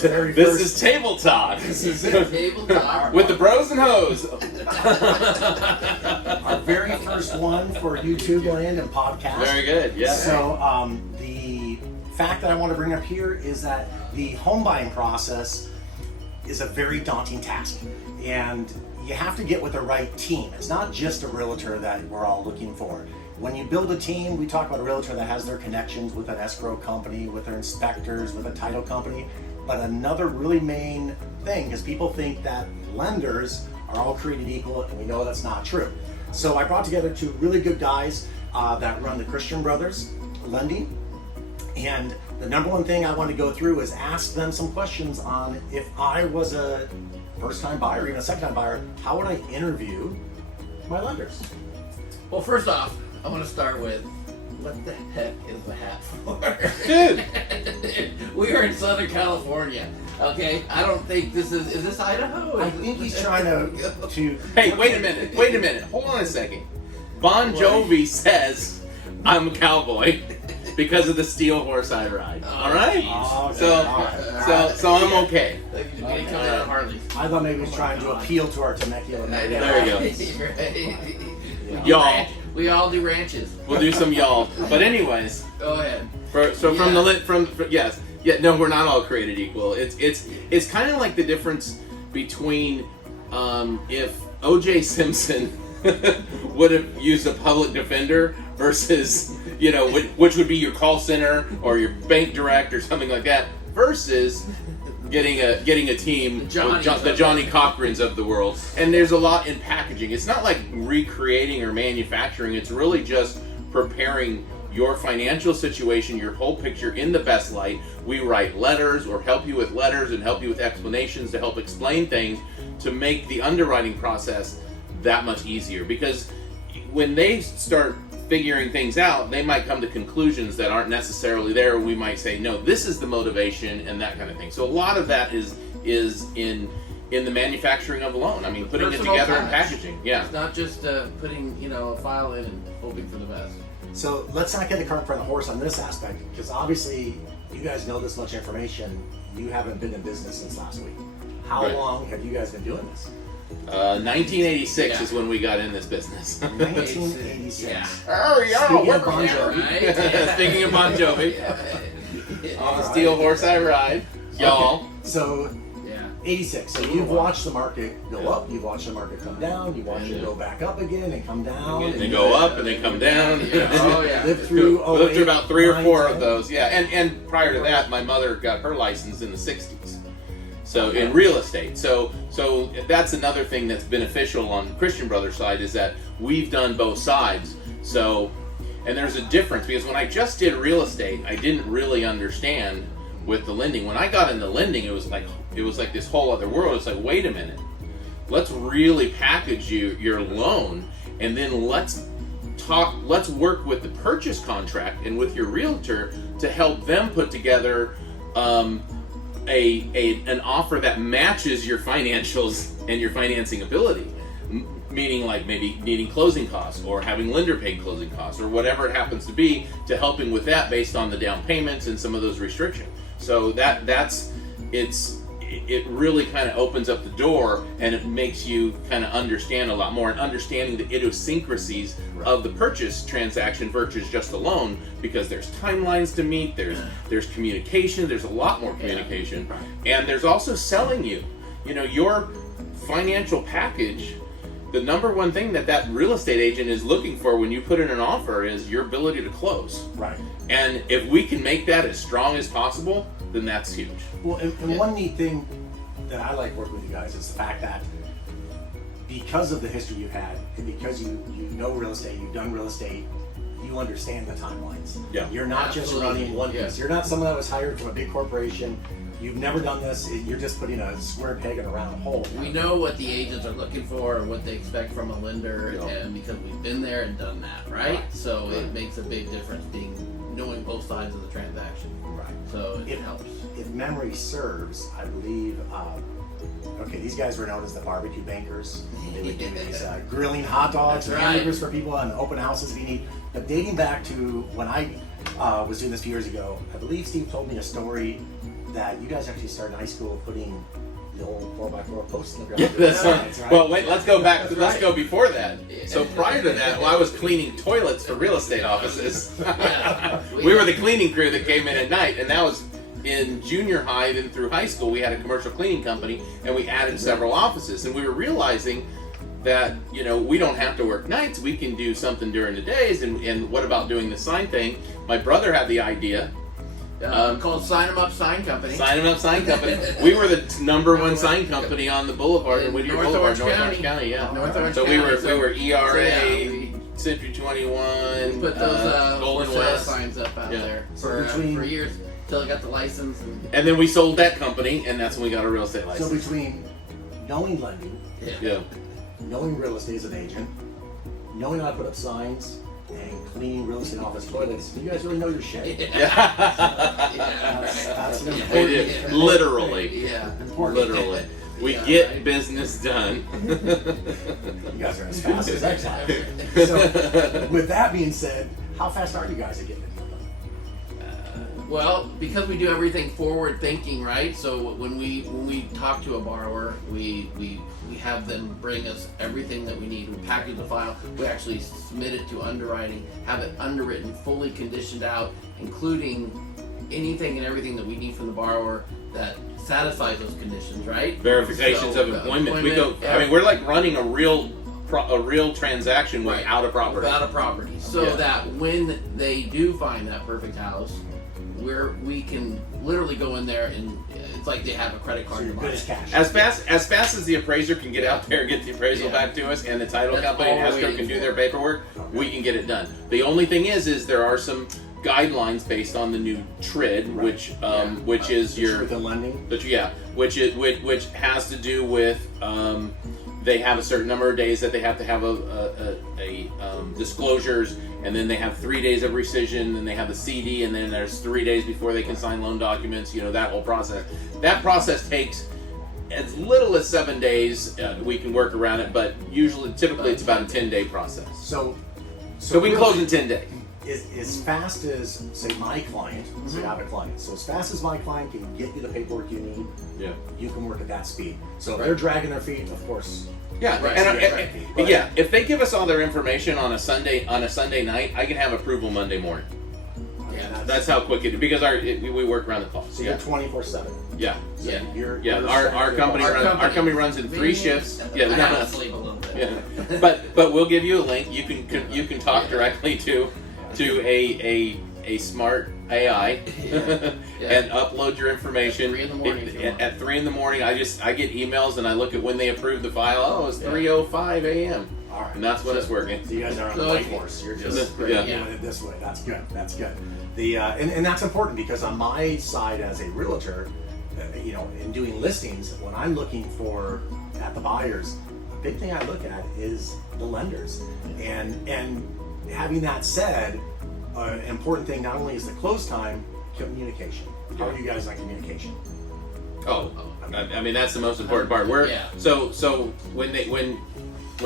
very This first... is Table Talk. This is Table Talk. With the bros and hoes. Our very first one for YouTube land and podcast. Very good, yeah. So the fact that I want to bring up here is that the home buying process is a very daunting task. And you have to get with the right team. It's not just a realtor that we're all looking for. When you build a team, we talk about a realtor that has their connections with an escrow company, with their inspectors, with a title company. But another really main thing, because people think that lenders are all created equal, and we know that's not true. So I brought together two really good guys that run the Christian Brothers Lending. And the number one thing I want to go through is ask them some questions on if I was a first-time buyer, or even a second-time buyer, how would I interview my lenders? Well, first off, I want to start with, what the heck is the hat for? Dude. We are in Southern California, okay? I don't think this is this Idaho? I think he's trying to Hey, wait a minute. Hold on a second. Bon Jovi says I'm a cowboy because of the steel horse I ride. All right? Oh, So I'm okay. I thought maybe he was trying to appeal to our Temecula. There you go. Y'all. We all do ranches. We'll do some y'all. But anyways, Go ahead. Yes. Yeah, no, we're not all created equal. It's kind of like the difference between if O.J. Simpson would have used a public defender versus, which would be your call center or your bank direct or something like that, versus getting a team, the Johnny Cochrans of the world. And there's a lot in packaging. It's not like recreating or manufacturing. It's really just preparing your financial situation, your whole picture in the best light. We write letters or help you with letters and help you with explanations to help explain things to make the underwriting process that much easier. Because when they start figuring things out, they might come to conclusions that aren't necessarily there. We might say, no, this is the motivation and that kind of thing. So a lot of that is in the manufacturing of a loan. I mean, putting it together and packaging. Yeah. It's not just putting a file in and hoping for the best. So let's not get the cart in front of the horse on this aspect, because obviously you guys know this much information. You haven't been in business since last week. How long have you guys been doing this? 1986 is when we got in this business. 1986. Yeah. Oh, yeah. Speaking of Bon Jovi. Right? Speaking of Bon Jovi, on the steel horse I ride, y'all. So, Yeah. 86. So you've watched the market go up, you've watched the market come down, you've watched it go back up again and come down. They go up and they come down. Oh, yeah. Lived through We lived through 08, about 3 or 4 of 9, those. Yeah, and prior to that, my mother got her license in the 60s. So in real estate. So that's another thing that's beneficial on Christian Brothers' side, is that we've done both sides. So, and there's a difference, because when I just did real estate, I didn't really understand with the lending. When I got into lending, it was like this whole other world. It's like, wait a minute, let's really package your loan, and then let's work with the purchase contract and with your realtor to help them put together an offer that matches your financials and your financing ability. Meaning, like maybe needing closing costs or having lender paid closing costs or whatever it happens to be, to helping with that based on the down payments and some of those restrictions. So it really kind of opens up the door, and it makes you kind of understand a lot more, and understanding the idiosyncrasies of the purchase transaction versus just a loan, because there's timelines to meet, there's communication, there's a lot more communication, and there's also selling you. Your financial package. The number one thing that real estate agent is looking for when you put in an offer is your ability to close. Right. And if we can make that as strong as possible, then that's huge. Well, and one neat thing that I like working with you guys is the fact that because of the history you've had, and because you know real estate, you've done real estate, you understand the timelines. Yeah. You're not just running one piece. You're not someone that was hired from a big corporation. You've never done this. You're just putting a square peg in a round hole. We know what the agents are looking for and what they expect from a lender, and because we've been there and done that, right? So it makes a big difference knowing both sides of the transaction. Right. So it helps. If memory serves, I believe, these guys were known as the barbecue bankers. They would do these grilling hot dogs and hamburgers for people on open houses if you need. But dating back to when I was doing this a few years ago, I believe Steve told me a story that you guys actually started in high school putting the old 4x4 posts in the ground. Yeah, that's Signs, right? Well, wait, let's go back. That's Let's right. go before that. So prior to that, well, I was cleaning toilets for real estate offices. Yeah. We were the cleaning crew that came in at night, and that was in junior high, then through high school. We had a commercial cleaning company, and we added several offices, and we were realizing that, you know, we don't have to work nights. We can do something during the days, and what about doing the sign thing? My brother had the idea. Called Sign 'em Up Sign Company. Sign 'em Up Sign Company. We were the number one sign company on the boulevard in Whittier North Boulevard, Orange North Orange County. County. Yeah. North Orange So County. we were ERA, So, yeah, we Century 21, put those for Golden sale West, signs up out Yeah. there So for between- years till I got the license. and then we sold that company, and that's when we got a real estate So license. between knowing lending, Yeah. knowing real estate as an agent, knowing how to put up signs, and cleaning real estate office toilets, you guys really know your shit. Yeah. That's an We important, did. Literally. Yeah. important. Literally. We Yeah, get right. business done. You guys are as fast as X-Lax. So, with that being said, how fast are you guys at getting it done? Well, because we do everything forward thinking, right? So when we talk to a borrower, we have them bring us everything that we need. We package the file. We actually submit it to underwriting, have it underwritten, fully conditioned out, including anything and everything that we need from the borrower that satisfies those conditions, right? Verifications So, of employment. We go. I mean, we're like running a real transaction Right. without a property. Without a property, so Yeah. that when they do find that perfect house, we can literally go in there and it's like they have a credit So card you're to good buy. as cash. As fast as the appraiser can get out there and get the appraisal Yeah. back to us, and the title That's company and all we're escrow waiting can do for. their paperwork, we can get it done. The only thing is there are some guidelines based on the new TRID, Right. which is your with the lending. which has to do with they have a certain number of days that they have to have a disclosures, and then they have 3 days of rescission, and they have the CD, and then there's 3 days before they can sign loan documents. You know, that whole process. That process takes as little as 7 days. We can work around it, but typically it's about a 10-day process. So So we can really, close in 10 days. as fast as, say, my client, say I have a client, so as fast as my client can get you the paperwork you need, Yeah. you can work at that speed. So if Right. they're dragging their feet, of course. Yeah, Right, and yeah, if they give us all their information on a Sunday night, I can have approval Monday morning. Yeah, That's how quick it is, because we work around the clock. So Yeah, you're 24/7. yeah, So Yeah. You're Our company runs in 3 shifts. Yeah, we I got gotta sleep a little bit. Yeah, but we'll give you a link. You can talk directly to a smart AI Yeah. and upload your information. 3 in the morning if you want. At 3 in the morning, I get emails and I look at when they approve the file. Oh, it's 3:05 a.m. All right. and that's when it's working. So you guys are on the So white if- horse. You're Yeah. just Yeah. doing it this way. That's good. That's good. And that's important because on my side as a realtor, in doing listings, when I'm looking for at the buyers, a big thing I look at is the lenders. And having that said, an important thing not only is the close time, communication. How are you guys on communication? Oh, I mean that's the most important part. Yeah. So when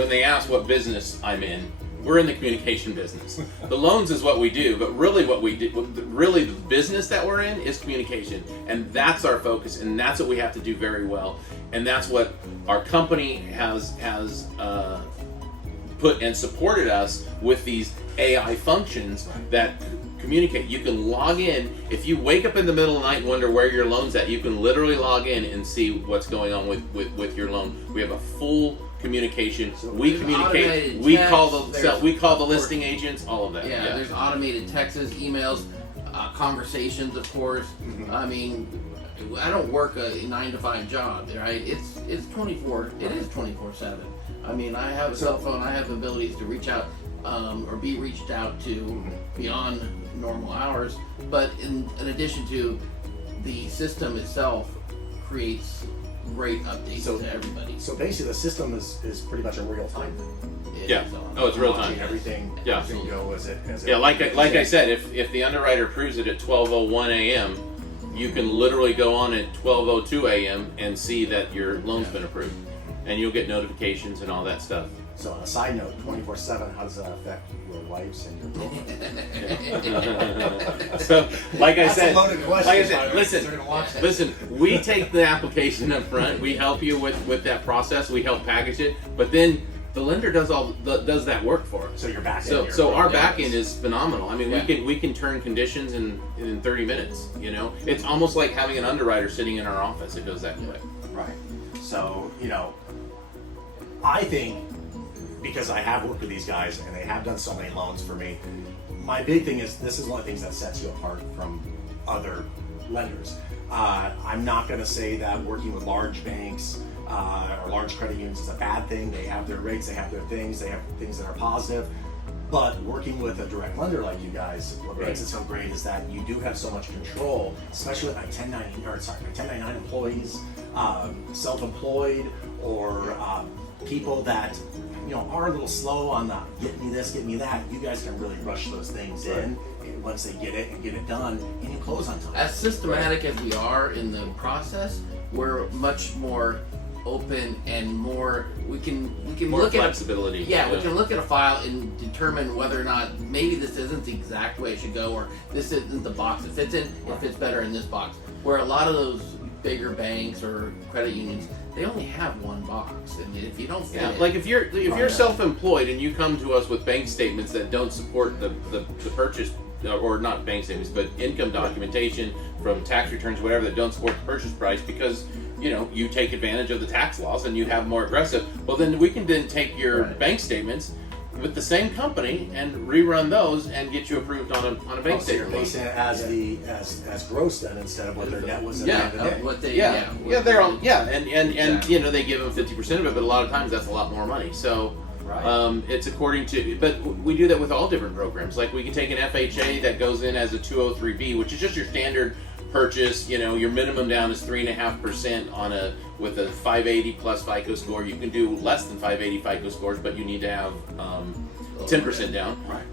they ask what business I'm in, we're in the communication business. The loans is what we do, but really really the business that we're in is communication, and that's our focus, and that's what we have to do very well, and that's what our company has put and supported us with these AI functions that communicate. You can log in if you wake up in the middle of the night and wonder where your loan's at. You can literally log in and see what's going on with your loan. We have a full communication. We there's communicate. automated We text, call there's- we call the listing agents. All of that. Yeah, there's automated texts, emails, conversations, of course. I mean, I don't work a 9 to 5 job, right? It's 24. It is 24/7. I mean, I have a cell phone. I have abilities to reach out or be reached out to beyond normal hours. But in addition to, the system itself creates great updates to everybody. So basically, the system is pretty much in real time. It Yeah. is on. Oh, it's real time. Watching everything. Yeah. Everything go as it. Yeah, like I said, if the underwriter approves it at 12:01 a.m., you can literally go on at 12:02 a.m. and see that your loan's been approved, and you'll get notifications and all that stuff. So on a side note, 24/7, how does that affect your wives and your So, like I That's said, a loaded question, like I by said, the way, 'cause they're gonna watch that. listen. We take the application up front. We help you with that process. We help package it, but then the lender does does that work for us. So your back So, end. so our Yeah. back end is phenomenal. I mean, Yeah. we can turn conditions in 30 minutes. You know, it's almost like having an underwriter sitting in our office. It goes that quick. Right. So, I think because I have worked with these guys and they have done so many loans for me, my big thing is this is one of the things that sets you apart from other lenders. I'm not going to say that working with large banks or large credit unions is a bad thing. They have their rates, they have their things, they have things that are positive. But working with a direct lender like you guys, what makes it so great is that you do have so much control, especially with my 1099 employees, self-employed, or people that are a little slow on the get me this, get me that. You guys can really rush those things in once they get it and get it done, and you close on time. As systematic as we are in the process, we're much more open and more. We can More look flexibility. at we can look at a file and determine whether or not maybe this isn't the exact way it should go, or this isn't the box it fits in. It fits better in this box. Where a lot of those bigger banks or credit unions, they only have one box, and if you don't fit Yeah, it, like if you're yeah. self-employed and you come to us with bank statements that don't support the purchase, or not bank statements, but income documentation from tax returns, whatever, that don't support the purchase price because you take advantage of the tax laws and you have more aggressive. Well, then we can then take your Right. bank statements with the same company and rerun those and get you approved on a bank So you're statement. basing it as gross then instead of what their net was at the Yeah, end of the day. what they Yeah, they're all and Exactly. they give them 50% of it, but a lot of times that's a lot more money. So. Right. It's according to, but we do that with all different programs. Like we can take an FHA that goes in as a 203B, which is just your standard purchase. Your minimum down is 3.5% with a 580 plus FICO score. You can do less than 580 FICO scores, but you need to have 10% down. Right.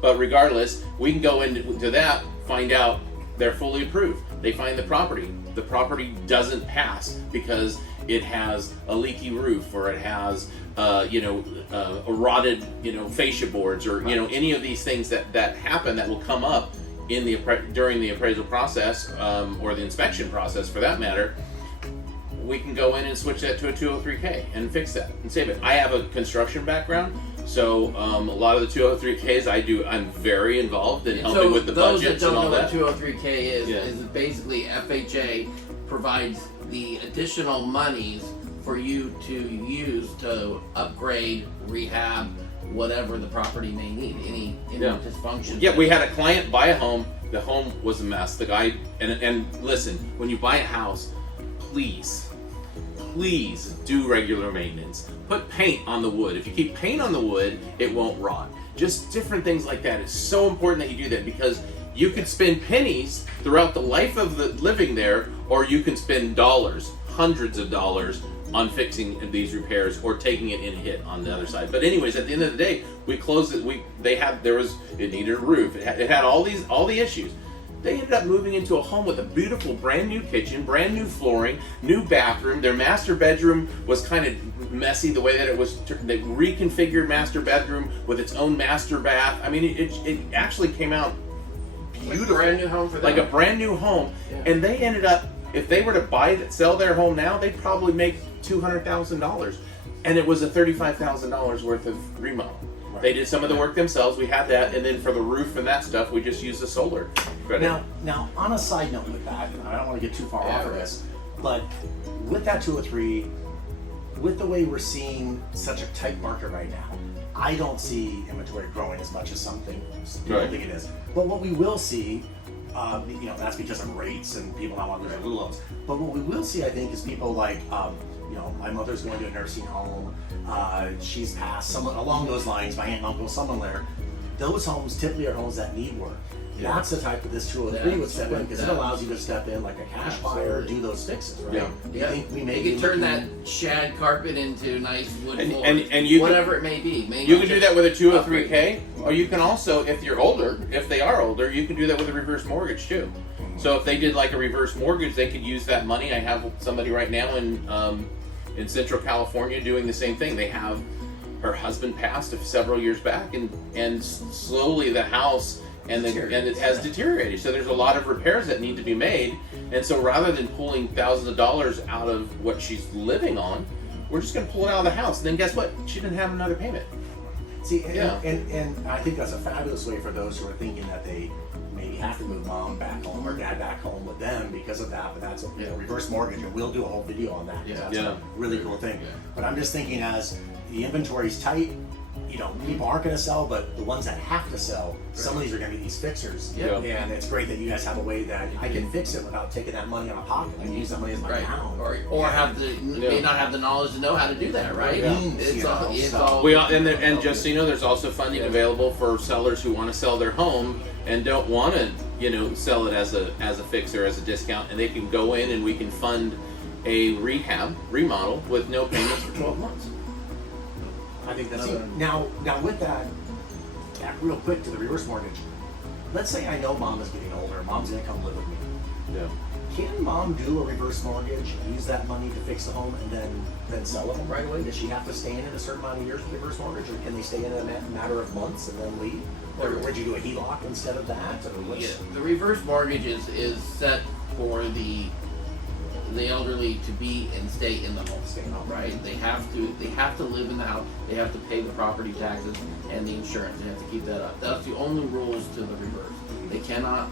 But regardless, we can go into that, find out they're fully approved. They find the property. The property doesn't pass because it has a leaky roof, or it has a rotted fascia boards, or any of these things that happen that will come up in during the appraisal process, or the inspection process for that matter. We can go in and switch that to a 203K and fix that and save it. I have a construction background, so a lot of the 203Ks I'm very involved in helping with the those budgets that and don't all know that. what 203K is, Yeah. is basically FHA provides the additional monies for you to use to upgrade, rehab, whatever the property may need, any Yeah. dysfunction. Yeah, we had a client buy a home. The home was a mess. The guy and listen, when you buy a house, please do regular maintenance. Put paint on the wood. If you keep paint on the wood, it won't rot. Just different things like that. It's so important that you do that, because you could spend pennies throughout the life of the living there, or you can spend dollars, hundreds of dollars, on fixing these repairs or taking it in hit on the other side. But anyways, at the end of the day, we closed it. It needed a roof. It had all the issues. They ended up moving into a home with a beautiful brand new kitchen, brand new flooring, new bathroom. Their master bedroom was kind of messy the way that it was. They reconfigured master bedroom with its own master bath. I mean, it actually came out beautiful, brand new home for them. like a brand new home. Yeah. And they ended up, if they were to sell their home now, they'd probably make $200,000, and it was a $35,000 worth of remodel. Right. They did some of the work themselves. We had that, and then for the roof and that stuff, we just used the solar credit. Now, on a side note with that, and I don't want to get too far off of right. this, but with that 203, with the way we're seeing such a tight market right now, I don't see inventory growing as much as something people Right. think it is. But what we will see, that's because of rates and people not wanting to do little loans. But what we will see, I think, is people like, my mother's going to a nursing home. She's passed, someone along those lines, my aunt and uncle, someone there. Those homes typically are homes that need work. Yeah. That's the type of this 203 would That's step in, what because it that- allows you to step in like a cash buyer, do those fixes, right? Yeah. Do you think we may you be can turn that looking- shag carpet into nice wood And- floors, and you can- whatever it may be. You can do that with a 203K, or you can also, if you're older, if they are older, you can do that with a reverse mortgage too. So if they did like a reverse mortgage, they could use that money. I have somebody right now in Central California doing the same thing. They have her husband passed several years back, and slowly the house and it has deteriorated. So there's a lot of repairs that need to be made, and so rather than pulling thousands of dollars out of what she's living on, we're just going to pull it out of the house. And then guess what? She didn't have another payment. See, and, Yeah. and I think that's a fabulous way for those who are thinking that they maybe have to move mom back home or dad back home with them because of that. But that's a reverse mortgage, and we'll do a whole video on that. 'Cause that's Yeah. a really cool thing. Yeah. But I'm just thinking, as the inventory's tight, people aren't going to sell, but the ones that have to sell, some of these are going to be these fixers. Yeah. And it's great that you guys have a way that I can fix it without taking that money out of pocket. I can use that money as my Right. down. Or have the may not have the knowledge to know how to do that, right? Yeah. It's all, it's all And just so you know, there's also funding available for sellers who want to sell their home and don't want to, sell it as a fixer, as a discount, and they can go in and we can fund a remodel with no payments for 12 months. I think that's See, now with that, back real quick to the reverse mortgage. Let's say I know mom is getting older, mom's gonna come live with me. Yeah. Can mom do a reverse mortgage, use that money to fix the home, and then sell the home right away? Does she have to stay in it a certain amount of years with reverse mortgage, or can they stay in it a matter of months and then leave? Or would you do a HELOC instead of that? Or what's... Yeah, the reverse mortgage is set for the elderly to be and stay in the home. Stay in the home. Right? They have to live in the house. They have to pay the property taxes and the insurance. They have to keep that up. That's the only rules to the reverse. They cannot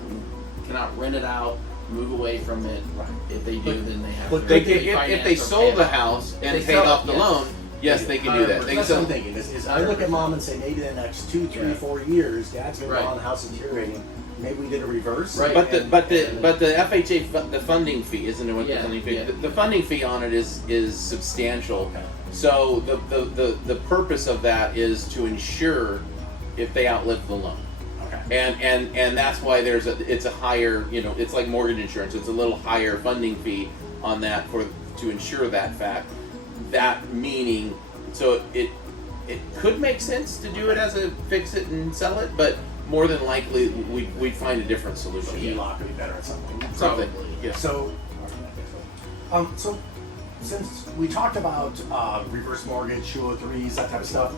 rent it out, move away from it. Right. If they do, then they have but to They They can, if they sold the house and paid off the loan, yes, they can do that. They That's can what I'm sell. thinking. Is I look at mom and say, maybe the next 2, 3, 4 years, dad's been Right. gone, the house is deteriorating. Maybe we did a reverse. Right. But the and- but the FHA the funding fee, isn't it? What the Yeah, funding fee? yeah. The funding fee on it is substantial. Okay. So the purpose of that is to ensure if they outlive the loan. Okay. And that's why it's a higher, it's like mortgage insurance. It's a little higher funding fee on that to ensure that fact. That meaning, so it could make sense to do it as a fix it and sell it, but more than likely we'd find a different So solution. HELOC would be better at some point. Something. Probably. Yeah. So since we talked about reverse mortgage, 203s, that type of stuff,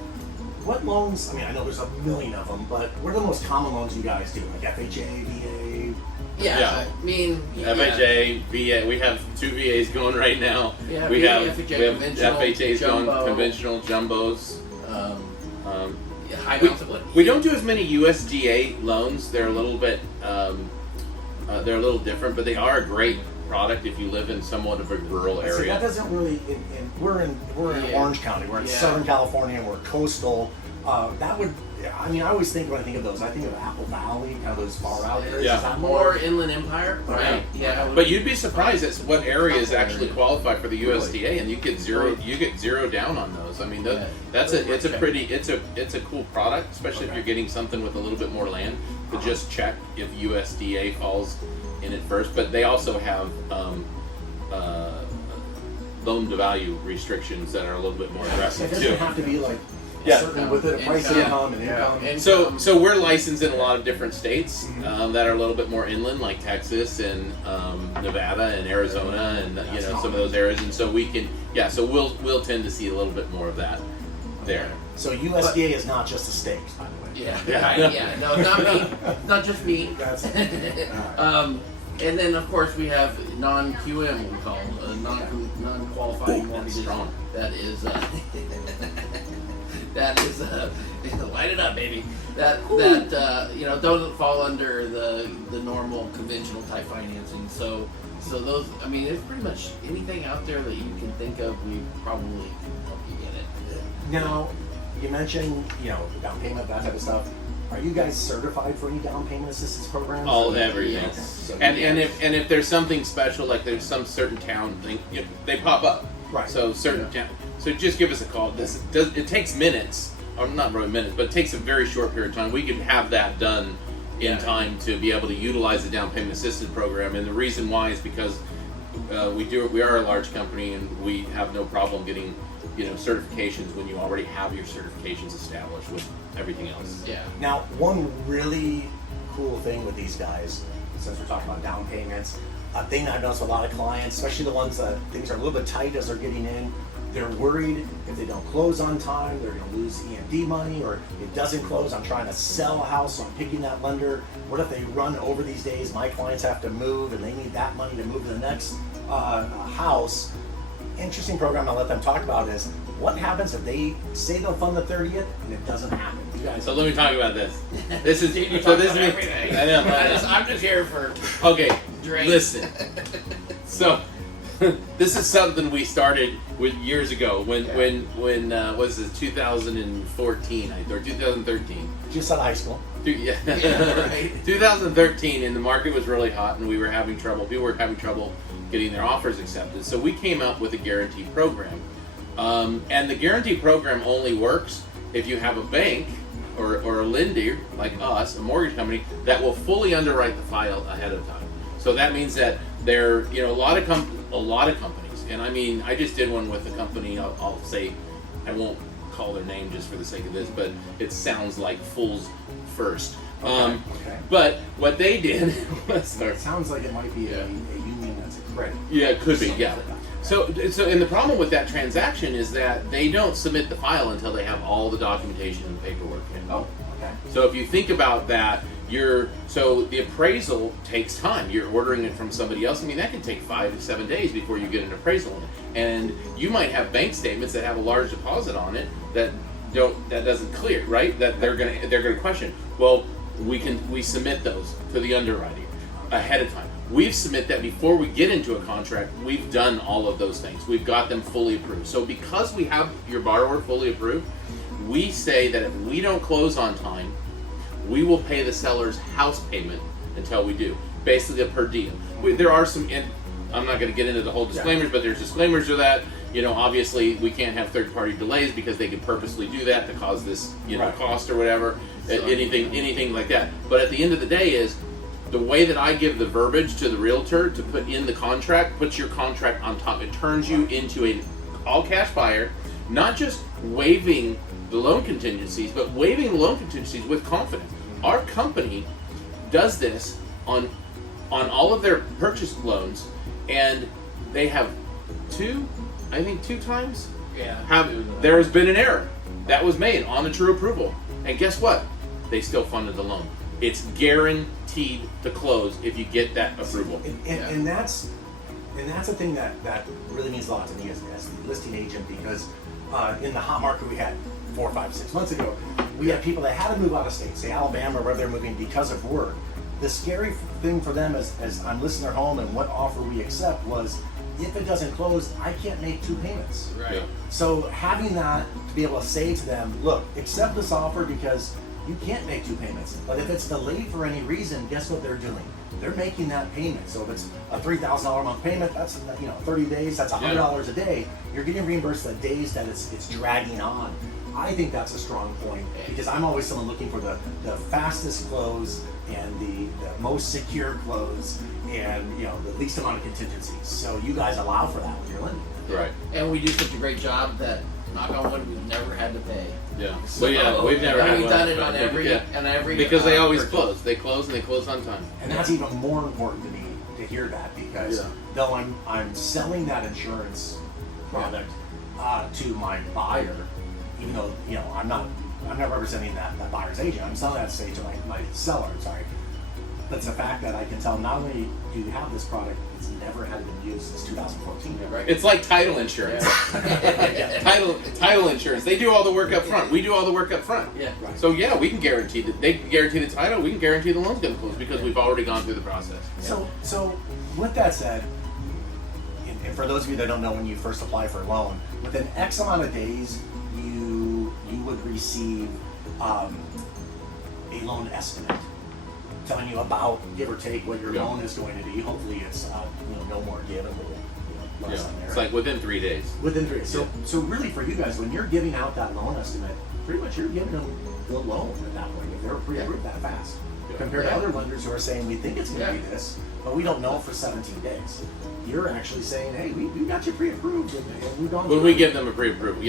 what loans? I mean, I know there's a million of them, but what are the most common loans you guys do? Like FHA, VA? Yeah, I mean, FHA, VA. We have 2 VAs going right now. Yeah, we VA, have FHA, we have conventional, FHAs jumbo. going, conventional jumbos. High We, amounts of what? we don't do as many USDA loans. They're a little bit they're a little different, but they are a great product if you live in somewhat of a rural See, that area. doesn't really. We're in Yeah. Orange County. We're in Yeah. Southern California. We're coastal. That would. I mean, I always think when I think of those, I think of Apple Valley, kind of those far out areas. Yeah. Is that More Inland Empire, right? Okay. Yeah. But you'd be surprised at what areas Couple actually areas. qualify for the Really? USDA, and you get zero down on those. I mean, Yeah. it's a cool product, especially if Okay. you're getting something with a little bit more land. To just check if USDA falls in it first, but they also have loan to value restrictions that are a little bit more It aggressive doesn't too. have to be like Yeah. certain with it, price Income. income and Yeah. income. And So we're licensed in a lot of different states Mhm. that are a little bit more inland, like Texas and Nevada and Arizona, and That's some of common. those areas. And so we can, so we'll tend to see a little bit more of that there. So USDA is not just the stakes, by the way. yeah, Yeah. right, yeah. No, not me. Not just me. That's And then of course we have non-QM, we call them, non-qualifying mortgages. strong. That is that is light it up, baby. That doesn't fall under the normal conventional type financing. So those, I mean, it's pretty much anything out there that you can think of, we probably can help you get it. Now, you mentioned down payment, that type of stuff. Are you guys certified for any down payment assistance programs? All Or- everything. Okay. So And if there's something special, like there's some certain town thing, they pop up. Right. So certain town. So just give us a call. It takes minutes, or not really minutes, but it takes a very short period of time. We can have that done in Yeah. time to be able to utilize the down payment assistance program. And the reason why is because we are a large company and we have no problem getting certifications when you already have your certifications established with everything else. Yeah. Now, one really cool thing with these guys, since we're talking about down payments, a thing that I've noticed with a lot of clients, especially the ones that things are a little bit tight as they're getting in, they're worried if they don't close on time, they're going to lose EMD money, or it doesn't close. I'm trying to sell a house, so I'm picking that lender. What if they run over these days? My clients have to move, and they need that money to move to the next house. Interesting program I'll let them talk about is what happens if they say they'll fund the 30th and it doesn't happen. You guys, So let me talk about this. This is You so talk this about is everything. I know. I'm just here for Okay, Drake. listen. So this is something we started with years ago when was it 2014 or 2013? just out of high school. Yeah, Yeah, right. 2013, and the market was really hot, and we were having trouble. People were having trouble getting their offers accepted. So we came up with a guarantee program, and the guarantee program only works if you have a bank or a lender like us, a mortgage company that will fully underwrite the file ahead of time. So that means that there, a lot of companies, and I mean, I just did one with a company. I'll say, I won't call their name just for the sake of this, but it sounds like Fools First. Okay. But what they did was, It sounds like it might be a union that's a credit. yeah, it could be, yeah. So, and the problem with that transaction is that they don't submit the file until they have all the documentation and paperwork in. Oh, okay. So if you think about that, so the appraisal takes time. You're ordering it from somebody else. I mean, that can take 5 to 7 days before you get an appraisal in it. And you might have bank statements that have a large deposit on it that doesn't clear, right? That they're gonna question. Well, we submit those to the underwriting ahead of time. We submit that before we get into a contract. We've done all of those things. We've got them fully approved. So because we have your borrower fully approved, we say that if we don't close on time, we will pay the seller's house payment until we do. Basically a per diem. There are some, and I'm not going to get into the whole disclaimers, but there's disclaimers to that. Obviously we can't have third-party delays because they can purposely do that to cause this, Right. cost or whatever, anything like that. But at the end of the day is, the way that I give the verbiage to the realtor to put in the contract puts your contract on top. It turns you into an all-cash buyer, not just waiving the loan contingencies, but waiving the loan contingencies with confidence. Our company does this on all of their purchase loans, and they have two times there has been an error that was made on the true approval, and guess what? They still funded the loan. It's guaranteed to close if you get that approval. And that's the thing that really means a lot to me as the listing agent, because in the hot market we had 4, 5, 6 months ago, we had people that had to move out of state, say Alabama, where they're moving because of work. The scary thing for them as I'm listing their home and what offer we accept was, if it doesn't close, I can't make 2 payments. Right. Yeah. So having that to be able to say to them, look, accept this offer because you can't make 2 payments. But if it's delayed for any reason, guess what they're doing? They're making that payment. So if it's a $3,000 a month payment, that's 30 days, that's $100 a day. You're getting reimbursed the days that it's dragging on. I think that's a strong point, because I'm always someone looking for the fastest close and the most secure close and the least amount of contingencies. So you guys allow for that with your lending. Right. And we do such a great job that, knock on wood, we've never had to pay. Yeah. So yeah, we've never And had we've one. done it on every because they always purchase. close. They close and they close on time. And that's even more important to me to hear that, because though I'm selling that insurance product to my buyer, even though I'm not representing that buyer's agent. I'm selling that to my seller. Sorry, but it's the fact that I can tell not only do you have this product, it's never had been used since 2014. Right. It's like title insurance. Title insurance. They do all the work up front. We do all the work up front. Yeah. Right. So yeah, we can guarantee that they can guarantee the title. We can guarantee the loan's going to close because we've already gone through the process. So with that said, and for those of you that don't know, when you first apply for a loan, within X amount of days, you would receive a loan estimate telling you about, give or take, what your loan is going to be. Hopefully it's no more give and a little less on there. It's like within 3 days. Within 3 days. So really for you guys, when you're giving out that loan estimate, pretty much you're giving them the loan at that point if they're pre-approved that fast. Compared to other lenders who are saying, we think it's going to be this, but we don't know for 17 days. You're actually saying, hey, we got you pre-approved and we've gone When through we it. give them a pre-approval,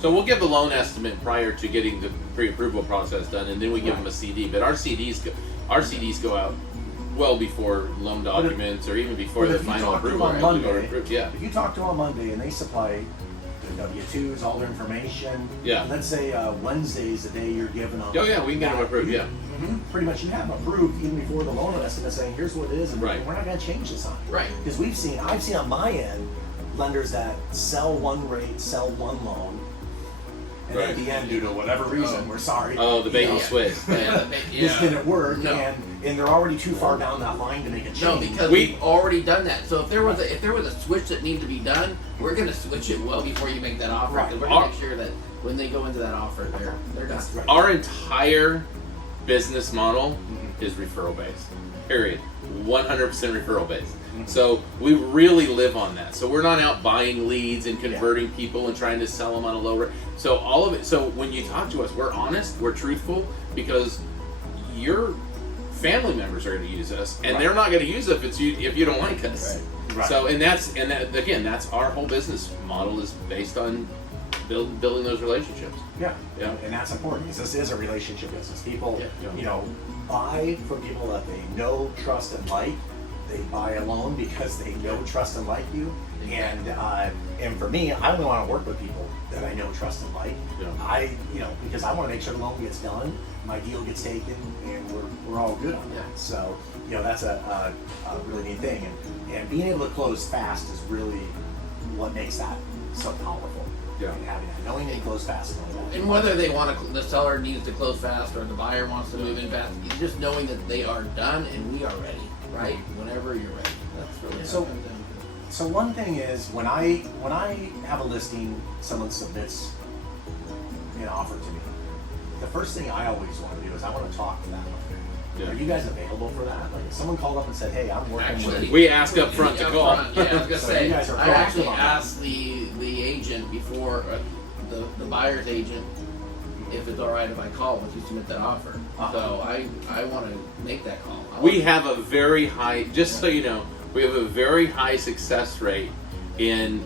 So we'll give the loan estimate prior to getting the pre-approval process done, and then we give them a CD. But our CDs go out well before loan documents or even before But the if you final talk to them approval. on They go to Monday, approve, yeah. if you talk to them on Monday and they supply their W-2s, all their information. Yeah. Let's say Wednesday's the day you're giving them. Oh yeah, we can get them approved. Yeah. Pretty much, you have them approved even before the loan estimate saying, here's what it is, and Right. we're not going to change this on you. Right. Because I've seen on my end lenders that sell one rate, sell one loan, and Right. at the end, due to whatever reason, we're sorry. Oh, the bait and you know, switch. This didn't work, No. and they're already too far down that line to make a change. No, because we've already done that. So if there was a switch that needed to be done, we're gonna switch it well before you make that offer. Right. Because we're gonna make sure that when they go into that offer, they're done. That's right. Our entire business model is referral based. Period. 100% referral based. So we really live on that. So we're not out buying leads and converting people and trying to sell them on a low rate. So all of it. So when you talk to us, we're honest, we're truthful, because your family members are going to use us, and Right. they're not going to use us if you don't like us. Right. So that's our whole business model is based on building those relationships. Yeah, Yeah. and that's important because this is a relationship business. People, Yeah. buy from people that they know, trust, and like. They buy a loan because they know, trust, and like you. And for me, I only want to work with people that I know, trust, and like. Yeah. Because I want to make sure the loan gets done, my deal gets taken, and we're all good on that. Yeah. So, that's a really neat thing. And being able to close fast is really what makes that so powerful. Yeah. And having that, knowing they close fast. And whether they want to, the seller needs to close fast or the buyer wants to move in fast, just knowing that they are done and we are ready, right? Whenever you're ready. That's really So- how it comes down to. So one thing is when I have a listing, someone submits an offer to me. The first thing I always want to do is I want to talk to that lender. Yeah. Are you guys available for that? Like if someone called up and said, "Hey, I'm working Actually, with." We ask up front to call. Yeah, I was gonna So say. you guys are I proactive actually on that. asked the agent before the buyer's agent if it's all right if I call once you submit that offer. Uh-huh. So I want to make that call. We have a very high, just so you know, we have a very high success rate in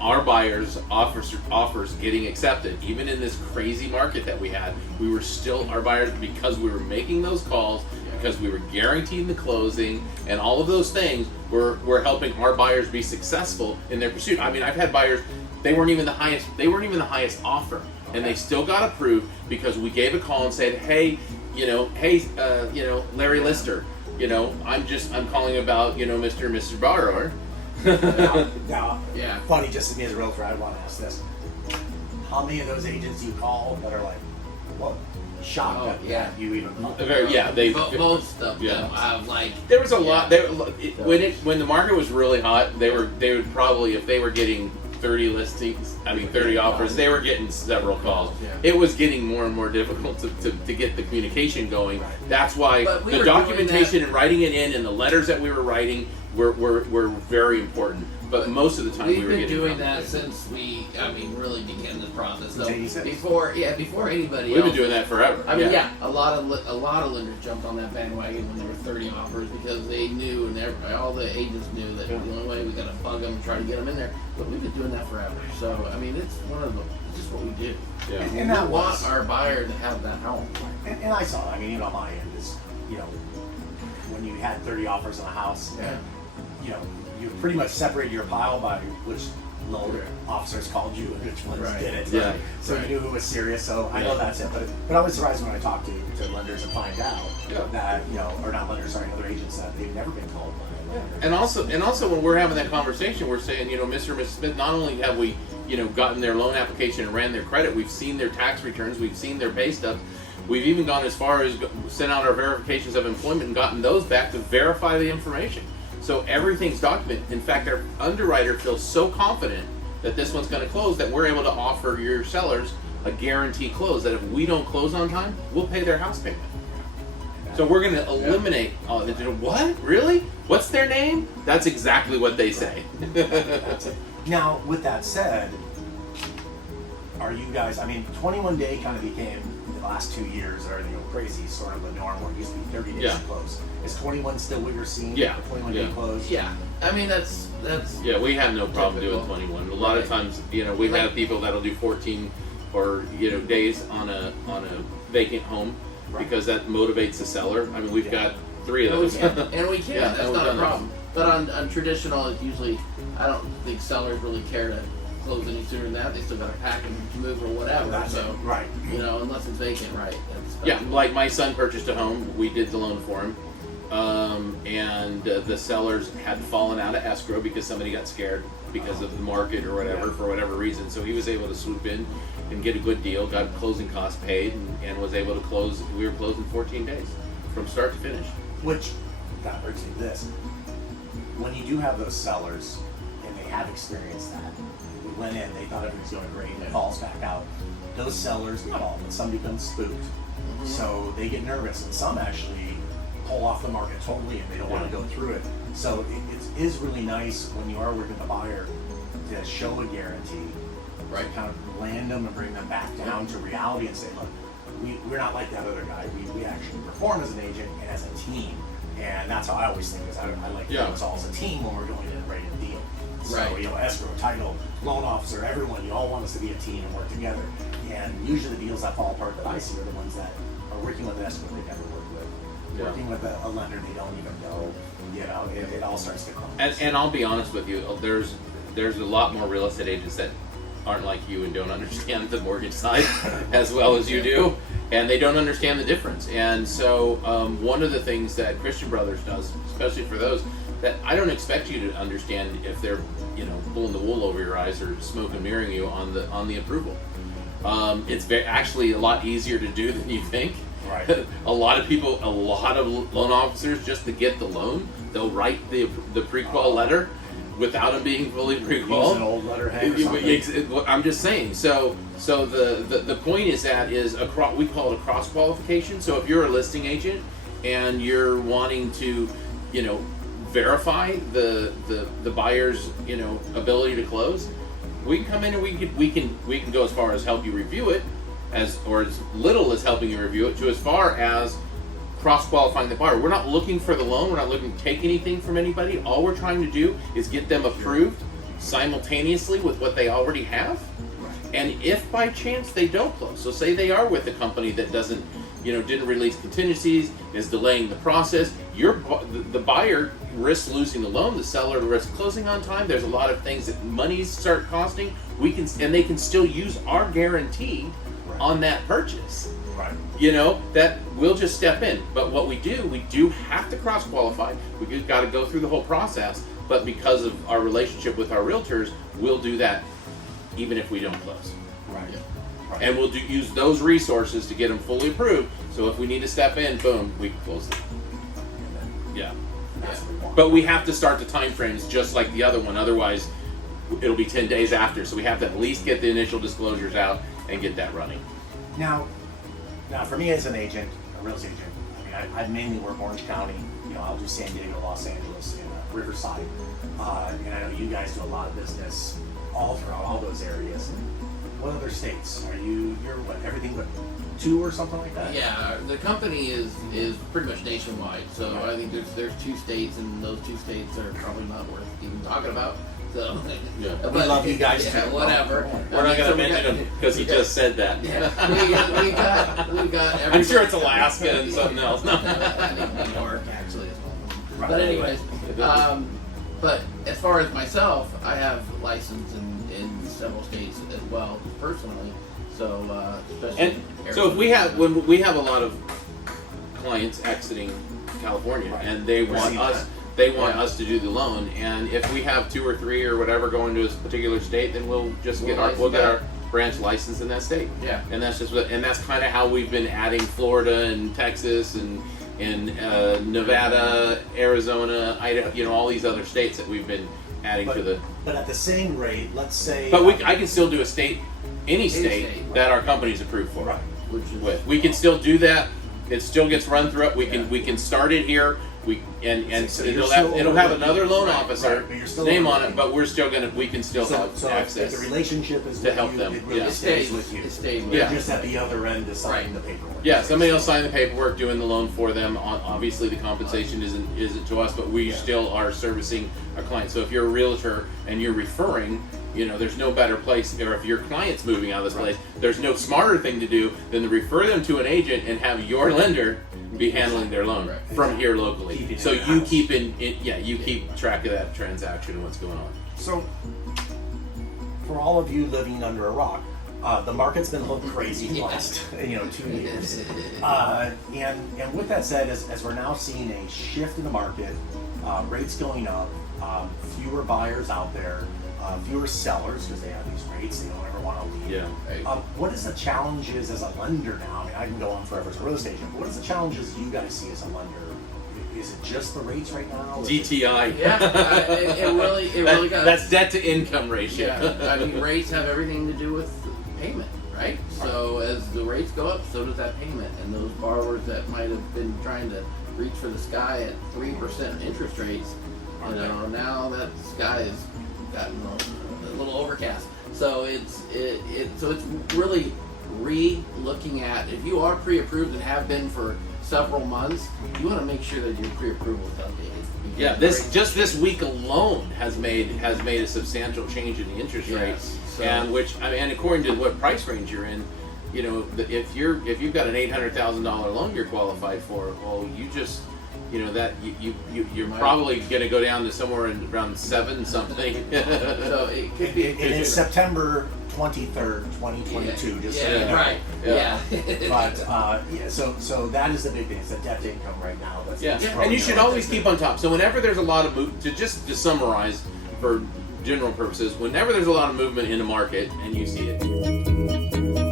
our buyers' offers getting accepted. Even in this crazy market that we had, we were still, our buyers, because we were making those calls, because we were guaranteeing the closing, and all of those things, we're helping our buyers be successful in their pursuit. I mean, I've had buyers, they weren't even the highest offer, and they still got approved because we gave a call and said, hey, Larry Lister, I'm calling about, Mr. and Mrs. Borrower. Now, Yeah. funny, just as me as a realtor, I want to ask this: how many of those agents you call that are like, "Well, shocked Oh, that yeah. you even called"? Most of Yeah. them have like. There was a Yeah. lot. When the market was really hot, they would probably, if they were getting 30 listings, 30 offers, they were getting several calls. Yeah. It was getting more and more difficult to get the communication going. Right. That's why But we the were doing documentation that- and writing it in and the letters that we were writing were very important. But most of the time we We've were been getting doing that complicated. since we, really began this process. So Since 86. before anybody We've else. been doing that forever. I mean, a lot of lenders jumped on that bandwagon when there were 30 offers because they knew, and all the agents knew that the only way we got to bug them and try to get them in there. But we've been doing that forever. So I mean, it's just what we do. Yeah. And We that want was, our buyer to have that home. and I saw. Even on my end is, when you had 30 offers on a house, Yeah. you pretty much separated your pile by which loan officers called you and which ones Right. did it. Yeah. So you knew it was serious. So I know that's it. But I was surprised when I talked to lenders and find out that or not lenders, sorry, other agents that they've never been called by a lender. And also when we're having that conversation, we're saying, Mr. and Mrs. Smith, not only have we, gotten their loan application and ran their credit, we've seen their tax returns, we've seen their pay stubs. We've even gone as far as sent out our verifications of employment and gotten those back to verify the information. So everything's documented. In fact, our underwriter feels so confident that this one's going to close that we're able to offer your sellers a guaranteed close, that if we don't close on time, we'll pay their house payment. So we're going to eliminate all the what? Really? What's their name? That's exactly what they say. That's it. Now, with that said, are you guys? 21 day kind of became the last 2 years are crazy, sort of the norm. Where it used to be 30 days Yeah. to close. Is 21 still what you're seeing? Yeah. The 21 day Yeah. close. Yeah, I mean that's Yeah, we have no problem doing Typical. 21. A lot of times, we've had people that'll do 14 or days on a vacant home Right. because that motivates the seller. I mean, we've got 3 of And we those. can, and we can. Yeah, That's we've not a done that. problem. But on traditional, it's usually I don't think sellers really care to close any sooner than that. They still got to pack and move or whatever. That's So, right. you know, unless it's vacant, right? Yeah, like my son purchased a home. We did the loan for him, and the sellers had fallen out of escrow because somebody got scared because of the market or whatever, for whatever reason. So he was able to swoop in and get a good deal, got closing costs paid, and was able to close. We were closed in 14 days from start to finish. Which, that brings me to this. When you do have those sellers, and they have experienced that, we went in, they thought everything was going great, and it falls back out. Those sellers, not all, but some become spooked. So they get nervous, and some actually pull off the market totally, and they don't want to go through it. So it is really nice when you are working with a buyer to show a guarantee, Right. to kind of land them and bring them back down to reality and say, look, we're not like that other guy. We actually perform as an agent and as a team. And that's how I always think, is I like to do us all as a team when we're going in and writing a deal. So, Right. you know, escrow, title, loan officer, everyone, you all want us to be a team and work together. And usually the deals that fall apart that I see are the ones that are working with an escrow they never worked with. Yeah. Working with a lender they don't even know. You know, it all starts to crumble. And I'll be honest with you, there's a lot more real estate agents that aren't like you and don't understand the mortgage side as well as you do, and they don't understand the difference. And so one of the things that Christian Brothers does, especially for those that I don't expect you to understand if they're, you know, pulling the wool over your eyes or smoke and mirroring you on the approval. It's actually a lot easier to do than you think. Right. A lot of loan officers, just to get the loan, they'll write the pre-qual letter without them being fully pre-qual. Use an old letterhead or something. I'm just saying. So the point is we call it a cross qualification. So if you're a listing agent and you're wanting to, you know, verify the buyer's, you know, ability to close, we can come in and we can go as far as help you review it, as little as helping you review it, to as far as cross-qualifying the buyer. We're not looking for the loan. We're not looking to take anything from anybody. All we're trying to do is get them approved simultaneously with what they already have. And if by chance they don't close, so say they are with a company that doesn't, you know, didn't release contingencies, is delaying the process, the buyer risks losing the loan, the seller risks closing on time. There's a lot of things that monies start costing. And they can still use our guarantee on that purchase. Right. You know, that we'll just step in. But what we do have to cross qualify. We've got to go through the whole process. But because of our relationship with our realtors, we'll do that even if we don't close. Right. Right. And we'll use those resources to get them fully approved. So if we need to step in, boom, we can close them. Yeah. That's what we want. But we have to start the time frames just like the other one. Otherwise, it'll be 10 days after. So we have to at least get the initial disclosures out and get that running. Now, for me as an agent, a real estate agent, I mean, I mainly work Orange County. You know, I'll do San Diego, Los Angeles, and Riverside. And I know you guys do a lot of business all throughout all those areas. What other states are you're what, everything but 2 or something like that? Yeah, the company is pretty much nationwide. So Right. I think there's 2 states, and those 2 states are probably not worth even talking about. So Yeah. but, We love you guys yeah, too. whatever. We're not going to mention him because he just said that. Yeah, we got. I'm sure it's Alaska and something else. No. New York actually as well. Right. But anyways, but as far as myself, I have license in several states as well personally. So especially And so if when we have a lot of clients exiting California Right. and they We're want seeing us, that. they want us to do the loan, and if we have 2 or 3 or whatever going to a particular state, then we'll just get We'll license our branch license in that state. Yeah. And that's kind of how we've been adding Florida and Texas and Nevada, Arizona, Idaho, you know, all these other states that we've been adding to the. But at the same rate, let's say. But I can still do any state state, that our company's approved for. Right. which is With we can still do that. It still gets run through it. We Yeah. can start it here. So you're It'll still have over- another loan right, officer right, but you're still name over on the- it, but we can still have So access. if the relationship is to with help you, them, it really yeah. it stays stays with you. It stays with Yeah. you. Just at the other end to sign Right. the paperwork. Yeah, somebody else sign the paperwork doing the loan for them. Obviously, the compensation isn't to us, but we Yeah. still are servicing our clients. So if you're a realtor and you're referring, you know, there's no better place, or if your client's moving out of this place, there's no smarter thing to do than to refer them to an agent and have your lender be handling their loan Right. from here locally. Keep it So in-house. you keep you keep track of that transaction and what's going on. So, for all of you living under a rock, the market's been a little crazy the last 2 years. And with that said, as we're now seeing a shift in the market, rates going up, fewer buyers out there, fewer sellers because they have these rates, they don't ever want to leave. Yeah. What is the challenges as a lender now? I mean, I can go on forever as a real estate agent. What is the challenges you guys see as a lender? Is it just the rates right now? DTI. Yeah, it really does. That's debt to income ratio. Yeah, I mean, rates have everything to do with payment, right? So as the rates go up, so does that payment. And those borrowers that might have been trying to reach for the sky at 3% interest rates, now that sky has gotten a little overcast. So it's really re-looking at, if you are pre-approved and have been for several months, you want to make sure that your pre-approval is updated. Yeah, this week alone has made a substantial change in the interest rates, So, and according to what price range you're in, if you've got an $800,000 loan you're qualified for, well, you're probably going to go down to somewhere around 7 something. so it could be. It's September 23rd, 2022. Just so you know. Right. Yeah. But so that is the big thing. It's the debt to income right now. That's And you should always keep on top. So whenever there's a lot of to summarize for general purposes, whenever there's a lot of movement in the market and you see it.